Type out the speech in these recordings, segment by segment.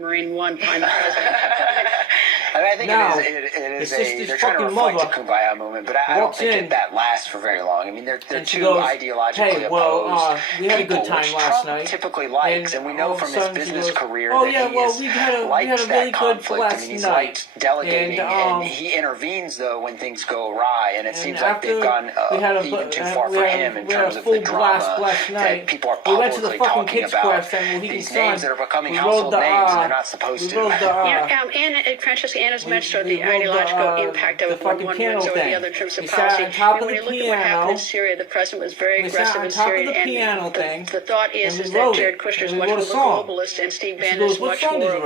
Marine One behind the president. I mean, I think Now, they're trying to reflect a kumbaya movement, but I don't think that lasts for very long. I mean, they're two ideologically opposed we had a good people, time which last Trump night. typically likes, and we know from his business career oh, that yeah, he well, we had a liked really that good conflict. last I mean, he's night. liked delegating, and he intervenes, though, when things go awry, and it seems like they've gone even too far for him in terms of the drama that people are publicly talking about. These names that are becoming household names, and they're not supposed to. And Francesca Anna's mentioned the ideological impact of one wins over the other in terms of policy. And when you look at what happened in Syria, the president was very aggressive in Syria, and the thought is that Jared Kushner is much more of a globalist, and Steve Bannon is much more of,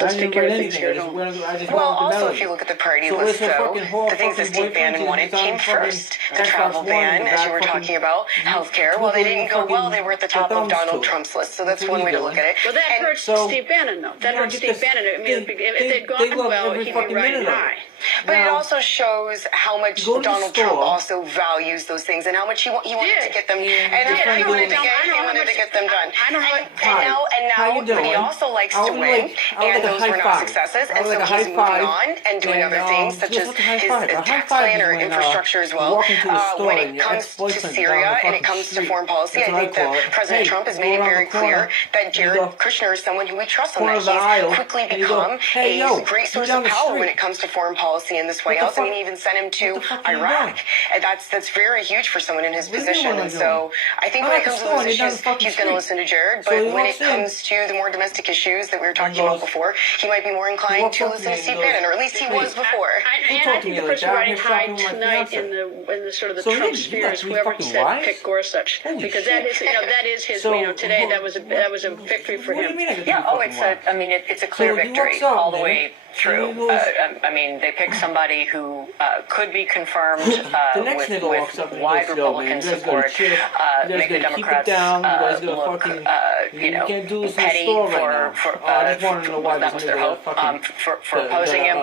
let's take care of things here at home. Well, also, if you look at the priority list, though, the things that Steve Bannon wanted came first. The travel ban, as you were talking about, healthcare. Well, they didn't go well. They were at the top of Donald Trump's list, so that's one way to look at it. Well, that hurts Steve Bannon, though. That hurts Steve Bannon. I mean, if they'd gone well, he'd be riding high. But it also shows how much Donald Trump also values those things and how much he wanted to get them. And he wanted to get them done. And now, but he also likes to win, and those were not successes. And so he's moving on and doing other things, such as his tax plan or infrastructure as well. When it comes to Syria and it comes to foreign policy, I think that President Trump has made it very clear that Jared Kushner is someone who we trust on that. He's quickly become a great source of power when it comes to foreign policy in this White House. I mean, even sent him to Iraq. And that's very huge for someone in his position. And so I think when it comes to those issues, he's going to listen to Jared. But when it comes to the more domestic issues that we were talking about before, he might be more inclined to listen to Steve Bannon, or at least he was before. I think the person riding high tonight in the sort of the Trump sphere is whoever said pick Gorsuch, because that is his today that was a victory for him. Yeah. Oh, it's a clear victory all the way through. I mean, they picked somebody who could be confirmed with wide Republican support, make the Democrats look, petty that was their hope, for opposing him.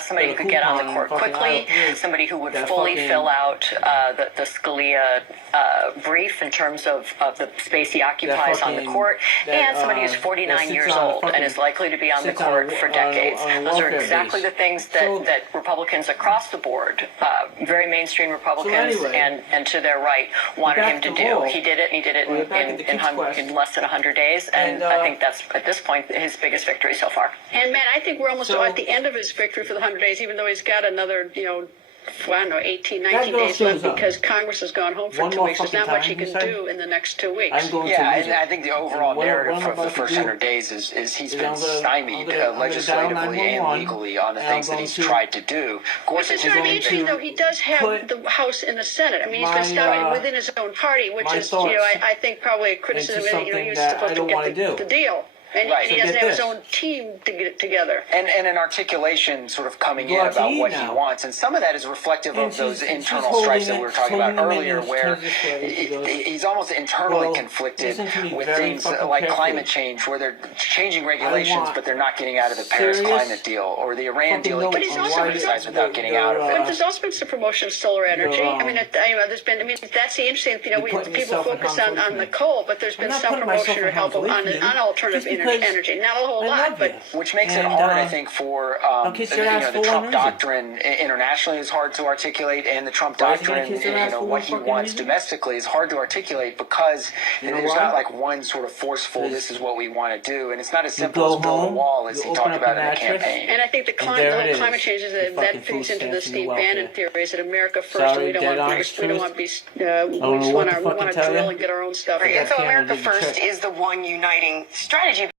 Somebody who could get on the court quickly, somebody who would fully fill out the Scalia brief in terms of the space he occupies on the court, and somebody who's 49 years old and is likely to be on the court for decades. Those are exactly the things that Republicans across the board, very mainstream Republicans and to their right, wanted him to do. He did it, and he did it in less than 100 days, and I think that's, at this point, his biggest victory so far. And, Matt, I think we're almost at the end of his victory for the 100 days, even though he's got another, 18, 19 days left, because Congress has gone home for 2 weeks. There's not much he can do in the next 2 weeks. Yeah, and I think the overall narrative for the first 100 days is he's been stymied legislatively and legally on the things that he's tried to do. Which is very interesting, though. He does have the House and the Senate. I mean, he's been stymied within his own party, which is, I think probably a criticism. He was supposed to get the deal. And he doesn't have his own team to get it together. And an articulation sort of coming in about what he wants. And some of that is reflective of those internal stripes that we were talking about earlier, where he's almost internally conflicted with things like climate change, where they're changing regulations, but they're not getting out of the Paris climate deal, or the Iran deal. He can criticize without getting out of it. But there's also been some promotion of solar energy. I mean, there's been, that's the interesting thing. People focus on the coal, but there's been some promotion or help on alternative energy. Not a whole lot, but which makes it hard, I think, for the Trump doctrine internationally is hard to articulate, and the Trump doctrine, what he wants domestically is hard to articulate, because there's not like one sort of forceful, this is what we want to do, and it's not as simple as build a wall as he talked about in the campaign. And I think the climate change is that feeds into the Steve Bannon theory, is that America first, and we don't want to be, we want to drill and get our own stuff. Right, and so America first is the one uniting strategy.